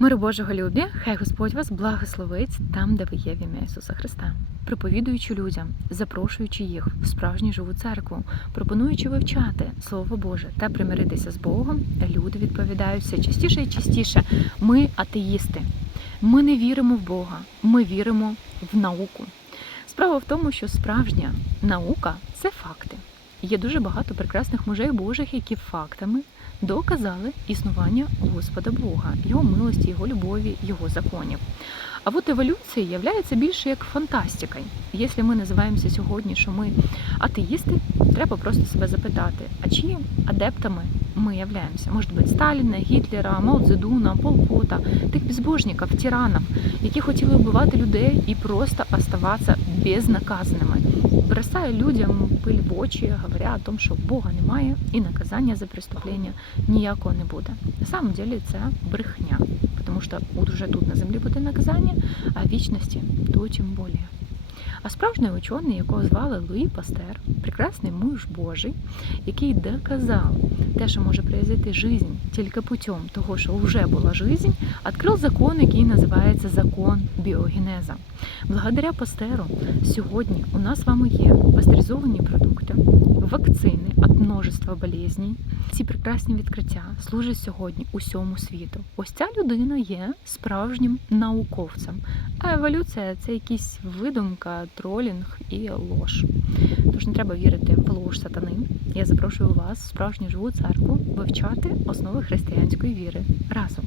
Миру Божого любі, хай Господь вас благословить там, де ви є в ім'я Ісуса Христа, проповідуючи людям, запрошуючи їх в справжню живу церкву, пропонуючи вивчати Слово Боже та примиритися з Богом, люди відповідають все частіше і частіше. Ми атеїсти. Ми не віримо в Бога, ми віримо в науку. Справа в тому, що справжня наука це факти. Є дуже багато прекрасних мужей Божих, які фактами доказали існування Господа Бога, Його милості, Його любові, Його законів. А от еволюція являється більше як фантастикою. Якщо ми називаємося сьогодні, що ми атеїсти, треба просто себе запитати, а чиї адептами ми являємося? Може бути Сталіна, Гітлера, Мао Цзедуна, Полпота, тих безбожників, тиранів, які хотіли вбивати людей і просто оставатися безнаказаними. Бросая людям пиль в очі, говоря о том, що Бога немає і наказання за преступлення ніякого не буде. На самом деле це брехня, тому що от уже тут на землі буде наказання, а вічності то тим більше. А справжній учений, якого звали Луї Пастер, прекрасний муж Божий, який доказав те, що може произойти жизнь тільки путем того, що вже була жизнь, відкрив закон, який називається закон біогенеза. Благодаря Пастеру сьогодні у нас з вами є пастеризовані продукти, вакцини від множества болезней. Ці прекрасні відкриття служать сьогодні усьому світу. Ось ця людина є справжнім науковцем. А еволюція це якісь видумка, тролінг і лож. Тож не треба вірити в лож сатани. Я запрошую вас в справжню живу церкву вивчати основи християнської віри разом.